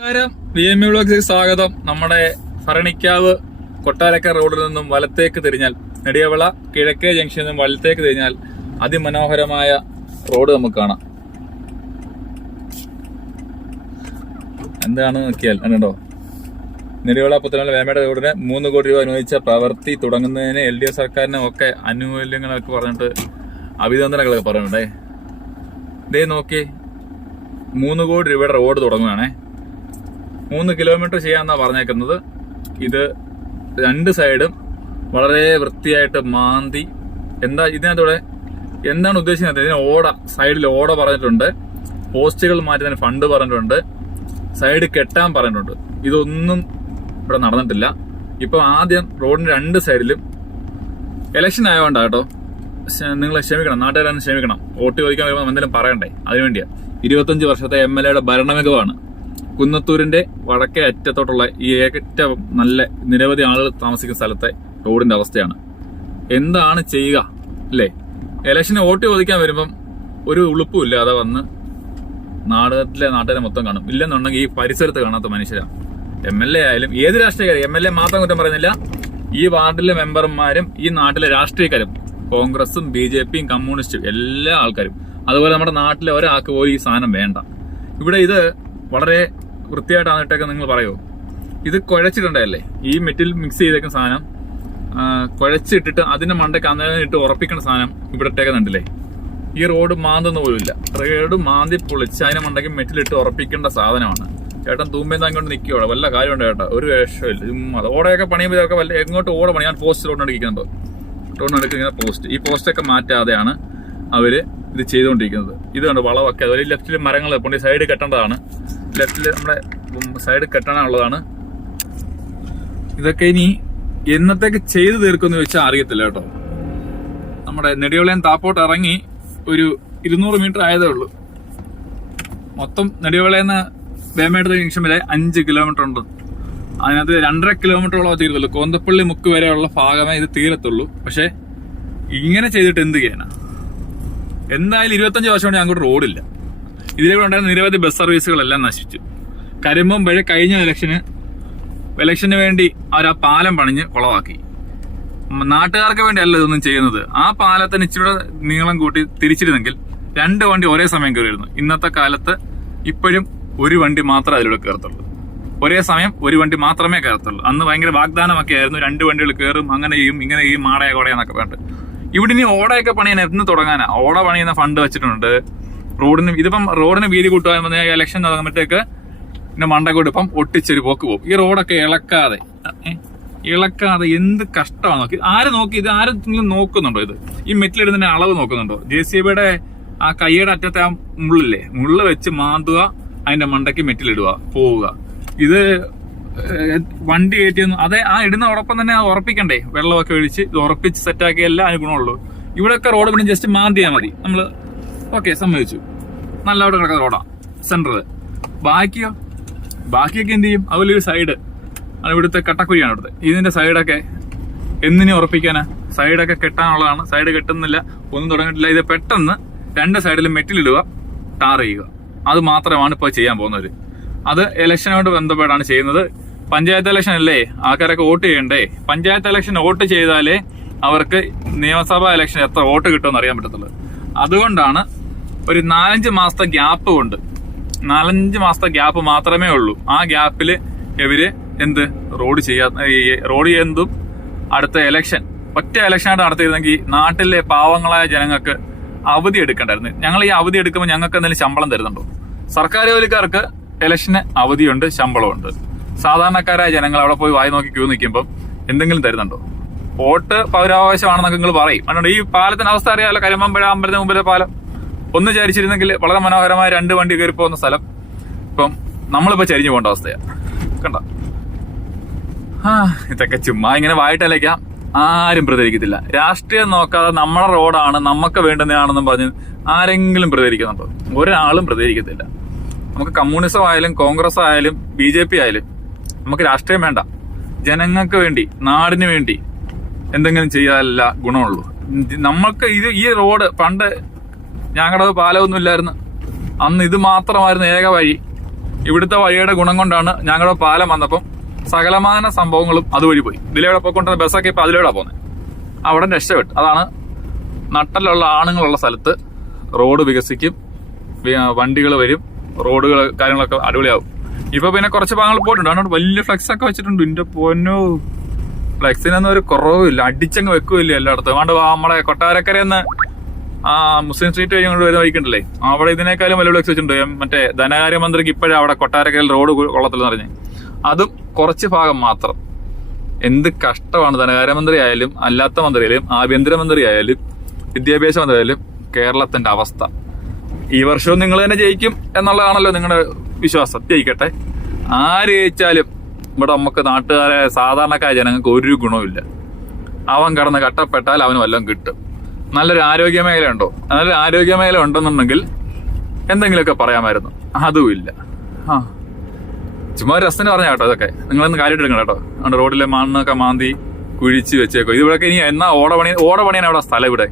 നമസ്കാരം. V M ബ്ലോഗ്സിലേക്ക് സ്വാഗതം. നമ്മുടെ ഭരണിക്കാവ് കൊട്ടാരക്ക റോഡിൽ നിന്നും വലത്തേക്ക് തിരിഞ്ഞാൽ നെടിയവിള കിഴക്കേ ജംഗ്ഷനിൽ നിന്നും വലത്തേക്ക് തിരിഞ്ഞാൽ അതിമനോഹരമായ റോഡ് നമുക്ക് കാണാം. എന്താണ് നോക്കിയാൽ? കണ്ടോ? നെടിയവിള പുത്തനമല വേമയുടെ റോഡിന് മൂന്ന് കോടി രൂപ അനുവദിച്ച പ്രവൃത്തി തുടങ്ങുന്നതിന് എൽ ഡി എഫ് സർക്കാരിനും ഒക്കെ ആനുകൂല്യങ്ങളൊക്കെ പറഞ്ഞിട്ട് അഭിനന്ദനങ്ങളൊക്കെ പറയുന്നുണ്ടേ. ഇതേ നോക്കി മൂന്ന് കോടി രൂപയുടെ റോഡ് തുടങ്ങുകയാണേ. മൂന്ന് കിലോമീറ്റർ ചെയ്യാന്നാ പറഞ്ഞേക്കുന്നത്. ഇത് രണ്ട് സൈഡും വളരെ വൃത്തിയായിട്ട് മാന്തി. എന്താ ഇതിനകത്തൂടെ എന്താണ് ഉദ്ദേശിക്കുന്നത്? ഇതിന് ഓട സൈഡിൽ ഓട പറഞ്ഞിട്ടുണ്ട്. പോസ്റ്റുകൾ മാറ്റി തന്നെ ഫണ്ട് പറഞ്ഞിട്ടുണ്ട്. സൈഡ് കെട്ടാൻ പറഞ്ഞിട്ടുണ്ട്. ഇതൊന്നും ഇവിടെ നടന്നിട്ടില്ല. ഇപ്പൊ ആദ്യം റോഡിന്റെ രണ്ട് സൈഡിലും ഇലക്ഷൻ ആയതുകൊണ്ടാ കേട്ടോ. നിങ്ങൾ ക്ഷമിക്കണം നാട്ടുകാരാണ് ക്ഷമിക്കണം. വോട്ട് ചോദിക്കാൻ വരുമ്പോൾ എന്തെങ്കിലും പറയണ്ടേ? അതിനുവേണ്ടിയാ. ഇരുപത്തഞ്ച് വർഷത്തെ എം എൽ എയുടെ ഭരണമികവാണ്. കുന്നത്തൂരിന്റെ വടക്കേ അറ്റത്തോട്ടുള്ള ഈ ഏറ്റവും നല്ല നിരവധി ആളുകൾ താമസിക്കുന്ന സ്ഥലത്തെ റോഡിന്റെ അവസ്ഥയാണ്. എന്താണ് ചെയ്യുക? അല്ലേ? ഇലക്ഷന് വോട്ട് ചോദിക്കാൻ വരുമ്പം ഒരു ഉളുപ്പും ഇല്ലാതെ വന്ന് നാടകത്തിലെ നാട്ടുകാരെ മൊത്തം കാണും. ഇല്ലെന്നുണ്ടെങ്കിൽ ഈ പരിസരത്ത് കാണാത്ത മനുഷ്യരാണ് എം എൽ എ ആയാലും ഏത് രാഷ്ട്രീയക്കാരും എം എൽ എ മാത്രം കുറ്റം പറയുന്നില്ല. ഈ വാർഡിലെ മെമ്പർമാരും ഈ നാട്ടിലെ രാഷ്ട്രീയക്കാരും കോൺഗ്രസും ബി ജെ പിയും കമ്മ്യൂണിസ്റ്റും എല്ലാ ആൾക്കാരും. അതുപോലെ നമ്മുടെ നാട്ടിലെ ഒരാൾക്ക് പോലും ഈ സാധനം വേണ്ട. ഇവിടെ ഇത് വളരെ വൃത്തിയായിട്ടാണ് ഇട്ടൊക്കെ നിങ്ങൾ പറയുമോ ഇത് കുഴച്ചിട്ടുണ്ടല്ലേ ഈ മെറ്റിൽ മിക്സ് ചെയ്തേക്കുന്ന സാധനം കുഴച്ചിട്ടിട്ട് അതിന്റെ മണ്ടയ്ക്ക് അന്നേരം ഉറപ്പിക്കുന്ന സാധനം ഇവിടെ ഇട്ടേക്കുന്നുണ്ടല്ലേ? ഈ റോഡ് മാന്തുന്ന പോലുമില്ല. റോഡ് മാന്തി പൊളിച്ച് അതിന്റെ മണ്ടയ്ക്ക് മെറ്റിലിട്ട് ഉറപ്പിക്കേണ്ട സാധനമാണ്. ചേട്ടൻ തൂമ്പേന്ന് അങ്ങോട്ട് നിൽക്കുകയോ വല്ല കാര്യമുണ്ട് ചേട്ടാ ഒരു ചുമ്മാ ഓടയൊക്കെ പണിയുമ്പോൾ ഇതൊക്കെ വല്ല എങ്ങോട്ട് ഓട പണി ഞാൻ പോസ്റ്റ് റോഡ് ഇരിക്കുന്നുണ്ടോ. റോഡിനോട് എടുക്കുന്ന പോസ്റ്റ് ഈ പോസ്റ്റൊക്കെ മാറ്റാതെയാണ് അവർ ഇത് ചെയ്തുകൊണ്ടിരിക്കുന്നത്. ഇത് കണ്ട് വളമൊക്കെ അതുപോലെ ലെഫ്റ്റിൽ മരങ്ങൾ ഇപ്പോൾ സൈഡ് കെട്ടേണ്ടതാണ്. ലെഫ്റ്റിൽ നമ്മുടെ സൈഡ് കെട്ടാനുള്ളതാണ്. ഇതൊക്കെ ഇനി എന്നത്തേക്ക് ചെയ്തു തീർക്കുമെന്ന് ചോദിച്ചാൽ അറിയത്തില്ല കേട്ടോ. നമ്മുടെ നെടിയോളയം താപ്പോട്ട് ഇറങ്ങി ഒരു ഇരുന്നൂറ് മീറ്റർ ആയതേ ഉള്ളൂ. മൊത്തം നെടിയോളയെന്ന് വേമേട്ട് ജംഗ്ഷൻ വരെ അഞ്ച് കിലോമീറ്റർ ഉണ്ട്. അതിനകത്ത് രണ്ടര കിലോമീറ്ററോളം തീരത്തുള്ളൂ. കോന്തപ്പള്ളി മുക്ക് വരെയുള്ള ഭാഗമേ ഇത് തീരത്തുള്ളൂ. പക്ഷെ ഇങ്ങനെ ചെയ്തിട്ട് എന്ത് ചെയ്യാനാ? എന്തായാലും ഇരുപത്തഞ്ച് വർഷം കൊണ്ട് അങ്ങോട്ട് റോഡില്ല ഇതിലൂടെ ഉണ്ടായിരുന്ന നിരവധി ബസ് സർവീസുകളെല്ലാം നശിച്ചു. കരിമ്പം വഴി കഴിഞ്ഞ ഇലക്ഷന് ഇലക്ഷന് വേണ്ടി അവർ ആ പാലം പണിഞ്ഞ് കുളവാക്കി നാട്ടുകാർക്ക് വേണ്ടി അല്ല ഇതൊന്നും ചെയ്യുന്നത്. ആ പാലത്തിന് ഇച്ചിരി നീളം കൂട്ടി തിരിച്ചിരുന്നെങ്കിൽ രണ്ട് വണ്ടി ഒരേ സമയം കയറിയിരുന്നു. ഇന്നത്തെ കാലത്ത് ഇപ്പോഴും ഒരു വണ്ടി മാത്രമേ അതിലൂടെ കയറത്തുള്ളൂ. ഒരേ സമയം ഒരു വണ്ടി മാത്രമേ കയറത്തുള്ളൂ. അന്ന് ഭയങ്കര വാഗ്ദാനമൊക്കെ ആയിരുന്നു. രണ്ട് വണ്ടികൾ കയറും അങ്ങനെ ചെയ്യും ഇങ്ങനെ ചെയ്യും മാടയ കോടയെന്നൊക്കെ പറഞ്ഞിട്ട്. ഇവിടെ ഇനി ഓടയൊക്കെ പണിയാൻ എന്ന് തുടങ്ങാനാ. ഓട പണിയുന്ന ഫണ്ട് വെച്ചിട്ടുണ്ട്. റോഡിന് ഇതിപ്പം റോഡിന് വീതി കൂട്ടുക ഇലക്ഷൻ നടന്നിട്ടേക്ക് പിന്നെ മണ്ടക്കോട്ട് ഇപ്പം ഒട്ടിച്ചൊരു പോക്ക് പോകും. ഈ റോഡൊക്കെ ഇളക്കാതെ ഇളക്കാതെ എന്ത് കഷ്ടമാണ് നോക്കി. ആര് നോക്കി? ഇത് ആരെങ്കിലും നോക്കുന്നുണ്ടോ ഇത്? ഈ മെറ്റിലിടുന്നതിന്റെ അളവ് നോക്കുന്നുണ്ടോ? ജെ സി ബിയുടെ ആ കൈയുടെ അറ്റത്തെ ആ മുള്ളില്ലേ? മുള്ള് വെച്ച് മാന്തുക അതിന്റെ മണ്ടയ്ക്ക് മെറ്റിലിടുക പോവുക. ഇത് വണ്ടി കയറ്റിയൊന്നും അതെ ആ ഇടുന്ന ഉറപ്പം തന്നെ അത് ഉറപ്പിക്കണ്ടേ? വെള്ളമൊക്കെ ഒഴിച്ച് ഇത് ഉറപ്പിച്ച് സെറ്റാക്കിയല്ല അതിന് ഗുണമുള്ളൂ. ഇവിടെയൊക്കെ റോഡ് പിന്നെ ജസ്റ്റ് മാന്തിയാൽ മതി. നമ്മൾ ഓക്കെ സമ്മതിച്ചു. നല്ല അവിടെ കിടക്കുന്ന റോഡാ സെന്റർ ബാക്കിയോ? ബാക്കിയൊക്കെ എന്ത് ചെയ്യും? അതുപോലെ ഒരു സൈഡ് അത് ഇവിടുത്തെ കട്ടക്കുരിയാണ് ഇവിടുത്തെ ഇതിന്റെ സൈഡൊക്കെ എന്തിനെ ഉറപ്പിക്കാനാ? സൈഡൊക്കെ കെട്ടാനുള്ളതാണ്. സൈഡ് കെട്ടുന്നില്ല ഒന്നും തുടങ്ങിയിട്ടില്ല. ഇത് പെട്ടെന്ന് രണ്ട് സൈഡിലും മെറ്റിലിടുക ടാർ ചെയ്യുക. അത് മാത്രമാണ് ഇപ്പോൾ ചെയ്യാൻ പോകുന്നത്. അത് ഇലക്ഷനോട് ബന്ധപ്പെട്ടാണ് ചെയ്യുന്നത്. പഞ്ചായത്ത് ഇലക്ഷൻ അല്ലേ? ആൾക്കാരൊക്കെ വോട്ട് ചെയ്യണ്ടേ? പഞ്ചായത്ത് ഇലക്ഷൻ വോട്ട് ചെയ്താലേ അവർക്ക് നിയമസഭാ ഇലക്ഷൻ എത്ര വോട്ട് കിട്ടുമെന്ന് അറിയാൻ പറ്റത്തുള്ളൂ. അതുകൊണ്ടാണ് ഒരു നാലഞ്ച് മാസത്തെ ഗ്യാപ്പ് കൊണ്ട് നാലഞ്ച് മാസത്തെ ഗ്യാപ്പ് മാത്രമേ ഉള്ളൂ. ആ ഗ്യാപ്പിൽ ഇവർ എന്ത്? റോഡ് ചെയ്യാ റോഡ് ചെയ്യുന്നതും അടുത്ത എലക്ഷൻ ഒറ്റ എലക്ഷനായിട്ട് നടത്തിയിരുന്നെങ്കിൽ നാട്ടിലെ പാവങ്ങളായ ജനങ്ങൾക്ക് അവധി എടുക്കണ്ടായിരുന്നു. ഞങ്ങൾ ഈ അവധി എടുക്കുമ്പോൾ ഞങ്ങൾക്ക് എന്തെങ്കിലും ശമ്പളം തരുന്നുണ്ടോ? സർക്കാർ ജോലിക്കാർക്ക് ഇലക്ഷന് അവധിയുണ്ട് ശമ്പളമുണ്ട് സാധാരണക്കാരായ ജനങ്ങൾ അവിടെ പോയി വായി നോക്കി ക്യൂ നിൽക്കുമ്പോൾ എന്തെങ്കിലും തരുന്നുണ്ടോ? വോട്ട് പൗരാവകാശമാണെന്നൊക്കെ നിങ്ങൾ പറയും. അതുകൊണ്ട് ഈ പാലത്തിന്റെ അവസ്ഥ അറിയാമല്ലോ. കരിമ്പമ്പഴ അമ്പലത്തിന് മുമ്പിലെ പാലം. ഒന്ന് ചരിച്ചിരുന്നെങ്കിൽ വളരെ മനോഹരമായ രണ്ട് വണ്ടി കയറി പോകുന്ന സ്ഥലം. ഇപ്പം നമ്മളിപ്പോ ചരിഞ്ഞു പോകേണ്ട അവസ്ഥയാണ് കണ്ട? ആ ഇതൊക്കെ ചുമ്മാ ഇങ്ങനെ വായിട്ടലയ്ക്കാം. ആരും പ്രതികരിക്കത്തില്ല. രാഷ്ട്രീയം നോക്കാതെ നമ്മുടെ റോഡാണ് നമുക്ക് വേണ്ടുന്നതാണെന്നും പറഞ്ഞ് ആരെങ്കിലും പ്രതികരിക്കുന്നുണ്ടോ? ഒരാളും പ്രതികരിക്കത്തില്ല. നമുക്ക് കമ്മ്യൂണിസം ആയാലും കോൺഗ്രസ് ആയാലും ബി ജെ പി ആയാലും നമുക്ക് രാഷ്ട്രീയം വേണ്ട. ജനങ്ങൾക്ക് വേണ്ടി നാടിന് വേണ്ടി എന്തെങ്കിലും ചെയ്യാനല്ല ഗുണമുള്ളൂ. നമ്മൾക്ക് ഇത് ഈ റോഡ് പണ്ട് ഞങ്ങളുടെ പാലമൊന്നും ഇല്ലായിരുന്നു അന്ന് ഇത് മാത്രമായിരുന്നു ഏക വഴി. ഇവിടുത്തെ വഴിയുടെ ഗുണം കൊണ്ടാണ് ഞങ്ങളുടെ പാലം വന്നപ്പം സകലമാന സംഭവങ്ങളും അതുവഴി പോയി. ഇതിലൂടെ പോയിക്കൊണ്ട ബസ്സൊക്കെ ഇപ്പൊ അതിലൂടെ പോകുന്നത് അവിടെ രക്ഷപ്പെട്ടു. അതാണ് നട്ടലുള്ള ആണുങ്ങളുള്ള സ്ഥലത്ത് റോഡ് വികസിക്കും വണ്ടികൾ വരും റോഡുകൾ കാര്യങ്ങളൊക്കെ അടിപൊളിയാവും. ഇപ്പൊ പിന്നെ കുറച്ച് ഭാഗങ്ങൾ പോയിട്ടുണ്ട്. അതുകൊണ്ട് വലിയ ഫ്ലെക്സ് ഒക്കെ വെച്ചിട്ടുണ്ട്. ഇന്റെ പൊന്നു. ഫ്ലെക്സിനൊന്നും ഒരു കുറവില്ല അടിച്ചങ്ങ് വെക്കുമില്ല എല്ലായിടത്തും. അതുകൊണ്ട് നമ്മളെ കൊട്ടാരക്കരയെന്ന് ആ മുസ്ലിം സ്ട്രീറ്റ് കഴിഞ്ഞ് വരുന്ന വഴിക്കുണ്ടല്ലേ? അവിടെ ഇതിനേക്കാളും വലിയ വെച്ചിട്ടുണ്ട് മറ്റേ ധനകാര്യമന്ത്രിക്ക് ഇപ്പോഴും അവിടെ കൊട്ടാരക്കരയിൽ റോഡ് കൊള്ളത്തില്ലെന്ന് പറഞ്ഞു. അതും കുറച്ച് ഭാഗം മാത്രം. എന്ത് കഷ്ടമാണ് ധനകാര്യമന്ത്രി ആയാലും അല്ലാത്ത മന്ത്രി ആയാലും ആഭ്യന്തരമന്ത്രി ആയാലും വിദ്യാഭ്യാസ മന്ത്രി ആയാലും കേരളത്തിന്റെ അവസ്ഥ. ഈ വർഷവും നിങ്ങൾ തന്നെ ജയിക്കും എന്നുള്ളതാണല്ലോ നിങ്ങളുടെ വിശ്വാസം. ജയിക്കട്ടെ. ആര് ജയിച്ചാലും ഇവിടെ നമുക്ക് നാട്ടുകാരെ സാധാരണക്കാര ജനങ്ങൾക്ക് ഒരു ഗുണവുമില്ല. അവൻ കടന്ന് കട്ടപ്പെട്ടാൽ അവന് വല്ലതും കിട്ടും. നല്ലൊരു ആരോഗ്യ മേഖല ഉണ്ടോ നല്ലൊരു ആരോഗ്യ മേഖല ഉണ്ടെന്നുണ്ടെങ്കിൽ എന്തെങ്കിലുമൊക്കെ പറയാമായിരുന്നു. അതുമില്ല. ആ. ചുമ്മാ ഒരു രസത്തിന് പറഞ്ഞ കേട്ടോ ഇതൊക്കെ. നിങ്ങളൊന്ന് കാര്യമായിട്ട് എടുക്കണം കേട്ടോ. അതുകൊണ്ട് റോഡിലെ മണ്ണൊക്കെ മാന്തി കുഴിച്ച് വെച്ചേക്കോ ഇതിവിടെ ഇനി എന്നാ ഓട പണി ഓട പണിയാണ് അവിടെ സ്ഥലം ഇവിടെ.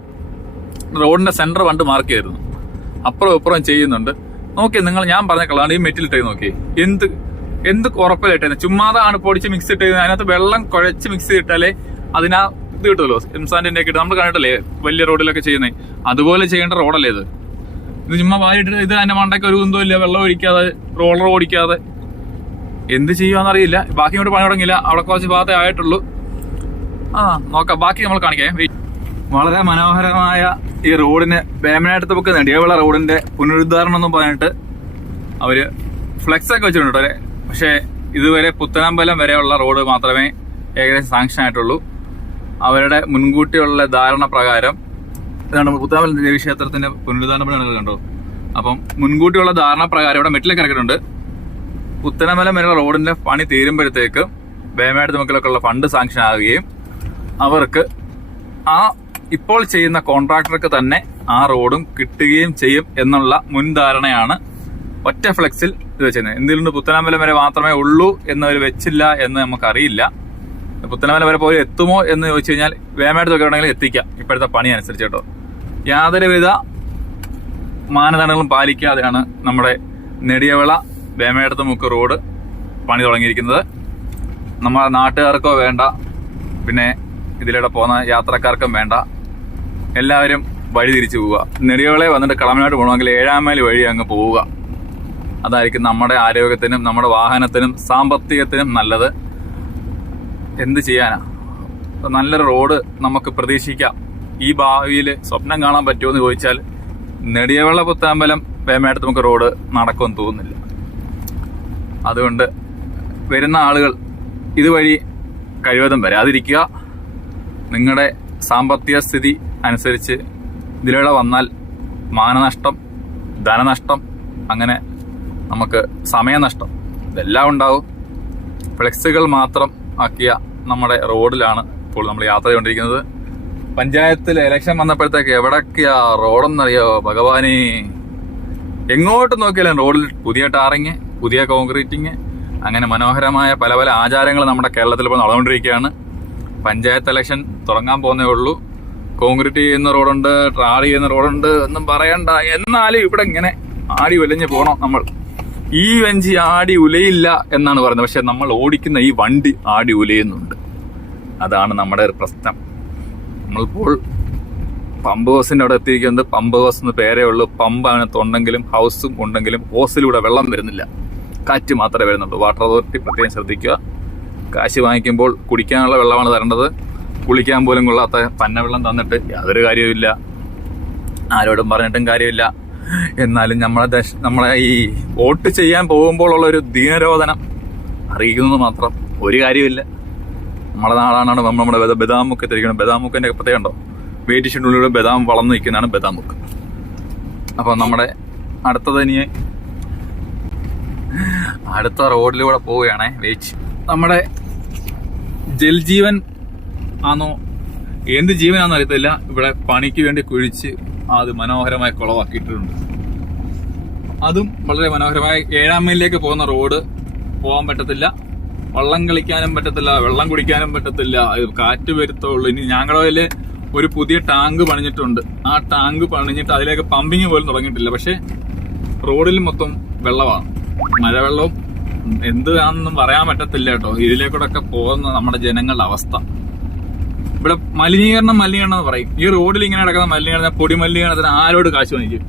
റോഡിന്റെ സെന്റർ പണ്ട് മാർക്ക് ചെയ്തിരുന്നു. അപ്പുറം ഇപ്പുറം ചെയ്യുന്നുണ്ട്. നോക്കി നിങ്ങൾ ഞാൻ പറഞ്ഞ കളാണ് ഈ മെറ്റിലിട്ടേ നോക്കി എന്ത് എന്ത് ഉറപ്പിലിട്ടേ ചുമ്മാതാണ് പൊടിച്ച് മിക്സ് ഇട്ട് അതിനകത്ത് വെള്ളം കുഴച്ച് മിക്സ് ചെയ്തിട്ടാലേ അതിനാ ഇത് കിട്ടുമല്ലോ. എംസാൻഡിന്റെ ഒക്കെ ഇട്ട് നമ്മൾ കണ്ടിട്ടല്ലേ? വലിയ റോഡിലൊക്കെ ചെയ്യുന്നത് അതുപോലെ ചെയ്യേണ്ട റോഡല്ലേ ഇത്? ഇത് ചുമ്മാ വായിട്ട് ഇത് അതിന്റെ മണ്ടയ്ക്ക് ഒരു കുന്തവും ഇല്ല വെള്ളം ഒഴിക്കാതെ റോളർ ഓടിക്കാതെ. എന്ത് ചെയ്യുവാന്നറിയില്ല. ബാക്കി ഇങ്ങോട്ട് പണി തുടങ്ങിയില്ല. അവിടെ കുറച്ച് ഭാഗത്തേ ആയിട്ടുള്ളൂ. ആ നോക്കാം. ബാക്കി നമ്മൾ കാണിക്കാം. വളരെ മനോഹരമായ ഈ റോഡിന് വേമനായിട്ട് നമുക്ക് നെടിയവിള റോഡിന്റെ പുനരുദ്ധാരണം എന്നും പറഞ്ഞിട്ട് അവർ ഫ്ലെക്സ് ഒക്കെ വെച്ചിട്ടുണ്ട് പക്ഷേ ഇതുവരെ പുത്തനമ്പലം വരെയുള്ള റോഡ് മാത്രമേ ഏകദേശം സാങ്ഷൻ ആയിട്ടുള്ളൂ. അവരുടെ മുൻകൂട്ടിയുള്ള ധാരണ പ്രകാരം ഇതാണ് പുത്താമല ദേവീക്ഷേത്രത്തിന്റെ പുനരുദ്ധാരണ കണ്ടോ? അപ്പം മുൻകൂട്ടിയുള്ള ധാരണ പ്രകാരം ഇവിടെ മെറ്റിലൊക്കെ ഇറക്കിയിട്ടുണ്ട് പുത്തനമല വരെയുള്ള റോഡിന്റെ പണി തീരുമ്പോഴത്തേക്ക് വേമയാട് തുമക്കലൊക്കെയുള്ള ഫണ്ട് സാങ്ഷൻ ആകുകയും അവർക്ക് ആ ഇപ്പോൾ ചെയ്യുന്ന കോൺട്രാക്ടർക്ക് തന്നെ ആ റോഡും കിട്ടുകയും ചെയ്യും എന്നുള്ള മുൻധാരണയാണ് ഒറ്റ ഫ്ലെക്സിൽ ഇത് വെച്ചിരുന്നത്. എന്തിലുണ്ട്? പുത്തനാമല വരെ മാത്രമേ ഉള്ളൂ എന്നവർ വെച്ചില്ല എന്ന് നമുക്കറിയില്ല. പുത്തനമല വരെ പോയി എത്തുമോ എന്ന് ചോദിച്ചു കഴിഞ്ഞാൽ വേമേടത്തൊക്കെ തുക ഉണ്ടെങ്കിൽ എത്തിക്കാം. ഇപ്പോഴത്തെ പണി അനുസരിച്ച് കേട്ടോ. യാതൊരുവിധ മാനദണ്ഡങ്ങളും പാലിക്കാതെയാണ് നമ്മുടെ നെടിയവിള വേമയടത്ത് മുക്ക് റോഡ് പണി തുടങ്ങിയിരിക്കുന്നത്. നമ്മുടെ നാട്ടുകാർക്കോ വേണ്ട പിന്നെ ഇതിലൂടെ പോകുന്ന യാത്രക്കാർക്കും വേണ്ട. എല്ലാവരും വഴി തിരിച്ചു പോവുക. നെടിയവിളെ വന്നിട്ട് കളമനാട്ട് പോകണമെങ്കിൽ ഏഴാം മൈൽ വഴി അങ്ങ് പോവുക. അതായിരിക്കും നമ്മുടെ ആരോഗ്യത്തിനും നമ്മുടെ വാഹനത്തിനും സാമ്പത്തികത്തിനും നല്ലത്. എന്ത് ചെയ്യാനാ? നല്ലൊരു റോഡ് നമുക്ക് പ്രതീക്ഷിക്കാം. ഈ ഭാവിയിൽ സ്വപ്നം കാണാൻ പറ്റുമോ എന്ന് ചോദിച്ചാൽ നെടിയവെള്ള പുത്താമ്പലം വേമയടുത്ത് നമുക്ക് റോഡ് നടക്കുമെന്ന് തോന്നുന്നില്ല. അതുകൊണ്ട് വരുന്ന ആളുകൾ ഇതുവഴി കഴിവതും വരാതിരിക്കുക. നിങ്ങളുടെ സാമ്പത്തിക സ്ഥിതി അനുസരിച്ച് ഇതിലൂടെ വന്നാൽ മാനനഷ്ടം ധനനഷ്ടം അങ്ങനെ നമുക്ക് സമയനഷ്ടം ഇതെല്ലാം ഉണ്ടാവും. ഫ്ലെക്സുകൾ മാത്രം ആക്കിയ നമ്മുടെ റോഡിലാണ് ഇപ്പോൾ നമ്മൾ യാത്ര ചെയ്തുകൊണ്ടിരിക്കുന്നത്. പഞ്ചായത്തിൽ ഇലക്ഷൻ വന്നപ്പോഴത്തേക്ക് എവിടൊക്കെയാ റോഡെന്നറിയോ ഭഗവാനെ? എങ്ങോട്ട് നോക്കിയാലും റോഡിൽ പുതിയ ടാറിങ് പുതിയ കോൺക്രീറ്റിങ് അങ്ങനെ മനോഹരമായ പല പല ആചാരങ്ങൾ നമ്മുടെ കേരളത്തിൽ ഇപ്പോൾ നടന്നുകൊണ്ടിരിക്കുകയാണ്. പഞ്ചായത്ത് ഇലക്ഷൻ തുടങ്ങാൻ പോകുന്നേ ഉള്ളൂ. കോൺക്രീറ്റ് ചെയ്യുന്ന റോഡുണ്ട് ട്രാർ ചെയ്യുന്ന റോഡുണ്ട് എന്നും പറയണ്ട. എന്നാലും ഇവിടെ ഇങ്ങനെ ആടി വലിഞ്ഞ് പോകണം നമ്മൾ. ഈ വഞ്ചി ആടി ഉലയില്ല എന്നാണ് പറയുന്നത്. പക്ഷെ നമ്മൾ ഓടിക്കുന്ന ഈ വണ്ടി ആടി ഉലയുന്നുണ്ട്. അതാണ് നമ്മുടെ ഒരു പ്രശ്നം. നമ്മളിപ്പോൾ പമ്പ് ഹൗസിന്റെ അവിടെ എത്തിയിരിക്കുന്നത് പമ്പ് ഹൗസ് എന്ന് പേരേ ഉള്ളൂ. പമ്പ് അതിനകത്ത് ഉണ്ടെങ്കിലും ഹൗസും ഉണ്ടെങ്കിലും ഹോസിലൂടെ വെള്ളം വരുന്നില്ല. കാറ്റ് മാത്രമേ വരുന്നുള്ളൂ. വാട്ടർ അതോറിറ്റി പ്രത്യേകം ശ്രദ്ധിക്കുക. കാശ് വാങ്ങിക്കുമ്പോൾ കുടിക്കാനുള്ള വെള്ളമാണ് തരേണ്ടത്. കുളിക്കാൻ പോലും കൊള്ളാത്ത പന്നവെള്ളം തന്നിട്ട് യാതൊരു കാര്യവുമില്ല. ആരോടും പറഞ്ഞിട്ടും കാര്യമില്ല. എന്നാലും നമ്മളെ ദശ നമ്മളെ ഈ വോട്ട് ചെയ്യാൻ പോകുമ്പോഴുള്ള ഒരു ദീനരോധനം അറിയിക്കുന്നത് മാത്രം ഒരു കാര്യമില്ല. നമ്മളെ നാടാണ് നമ്മൾ നമ്മുടെ ബദ- ബദാമുക്ക് ബദാം മുക്കിന്റെ പ്രത്യേകം ഉണ്ടോ? ഷെഡ്യൂളിലൂടെ ബദാം വളർന്നു നിൽക്കുന്നതാണ് ബദാമുക്ക്. അപ്പം നമ്മുടെ അടുത്തത് ഇനി അടുത്ത റോഡിലൂടെ പോവുകയാണേ വേച്ച്. നമ്മുടെ ജൽജീവൻ ആണോ? എന്ത് ജീവനാണെന്ന് അറിയത്തില്ല. ഇവിടെ പണിക്ക് വേണ്ടി കുഴിച്ച് അത് മനോഹരമായി കുളവാക്കിയിട്ടുണ്ട്. അതും വളരെ മനോഹരമായി ഏഴാം മൈലിലേക്ക് പോകുന്ന റോഡ് പോകാൻ പറ്റത്തില്ല. വള്ളം കളിക്കാനും പറ്റത്തില്ല വെള്ളം കുടിക്കാനും പറ്റത്തില്ല. കാറ്റ് വരുത്തുള്ളൂ ഇനി ഞങ്ങളുടെ ഒരു പുതിയ ടാങ്ക് പണിഞ്ഞിട്ടുണ്ട്. ആ ടാങ്ക് പണിഞ്ഞിട്ട് അതിലേക്ക് പമ്പിങ് പോലും തുടങ്ങിയിട്ടില്ല. പക്ഷെ റോഡിൽ മൊത്തം വെള്ളമാണ് മഴവെള്ളവും എന്താണെന്നും പറയാൻ പറ്റത്തില്ല കേട്ടോ. ഇതിലേക്കൂടെ ഒക്കെ പോകുന്ന നമ്മുടെ ജനങ്ങളുടെ അവസ്ഥ. ഇവിടെ മലിനീകരണം മലിനീകരണം എന്ന് പറയും. ഈ റോഡിൽ ഇങ്ങനെ നടക്കുന്ന മലിനീകരണം പൊടി മലിനീകരണത്തിന് ആരോട് കാശ് വാങ്ങിക്കും?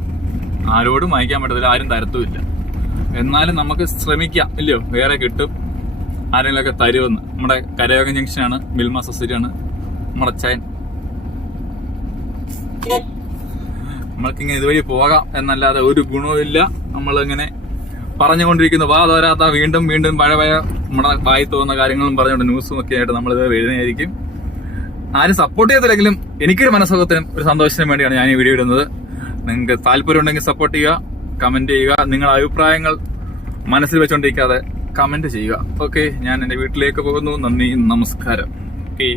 ആരോടും വാങ്ങിക്കാൻ പറ്റത്തില്ല ആരും തരത്തുമില്ല എന്നാലും നമുക്ക് ശ്രമിക്കാം ഇല്ലയോ? വേറെ കിട്ടും. ആരെങ്കിലുമൊക്കെ തരുമെന്ന്. നമ്മുടെ കരയോഗം ജംഗ്ഷനാണ് മിൽമ സൊസൈറ്റിയാണ് നമ്മുടെ ചൈൻ. നമ്മൾക്കിങ്ങനെ ഇതുവഴി പോകാം എന്നല്ലാതെ ഒരു ഗുണവുമില്ല നമ്മളിങ്ങനെ പറഞ്ഞുകൊണ്ടിരിക്കുന്നു വാ തോരാത്ത വീണ്ടും വീണ്ടും പഴയ പഴയ നമ്മുടെ വായി തോന്നുന്ന കാര്യങ്ങളും പറഞ്ഞുകൊണ്ട് ന്യൂസും ഒക്കെ ആയിട്ട് നമ്മൾ ഇത് എഴുതുന്നതായിരിക്കും. ആരും സപ്പോർട്ട് ചെയ്തില്ലെങ്കിലും എനിക്കൊരു മനസ്സുഖത്തിനും ഒരു സന്തോഷത്തിനും വേണ്ടിയാണ് ഞാൻ ഈ വീഡിയോ ഇടുന്നത്. നിങ്ങൾക്ക് താല്പര്യം ഉണ്ടെങ്കിൽ സപ്പോർട്ട് ചെയ്യുക കമന്റ് ചെയ്യുക നിങ്ങളുടെ അഭിപ്രായങ്ങൾ മനസ്സിൽ വെച്ചുകൊണ്ടിരിക്കാതെ കമന്റ് ചെയ്യുക. ഓക്കെ ഞാൻ എന്റെ വീട്ടിലേക്ക് പോകുന്നു. നന്ദി നമസ്കാരം. ഓക്കെ